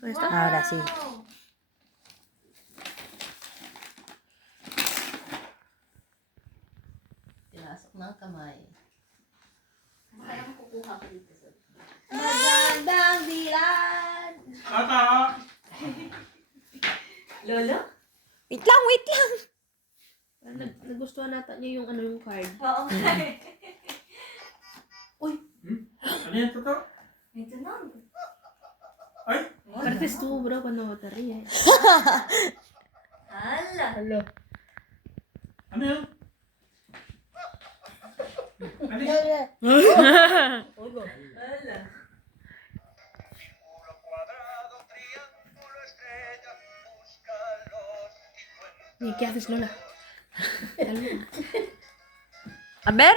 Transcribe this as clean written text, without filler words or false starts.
Pues ahora sí. Pinasok ng kamay. Kaya makukuha ka dito sa... Magandang dilan! Ata! Lolo? Wait lang, wait lang. Nagustuhan nata niyo yung yung card. Oo. Uy! Ano yan totoo? Ito na. Ay! Kartes to bro, panawatari eh. Hala. Hello. Ano yan? Ano yan? Hala. ¿Qué haces, Lola? A ver.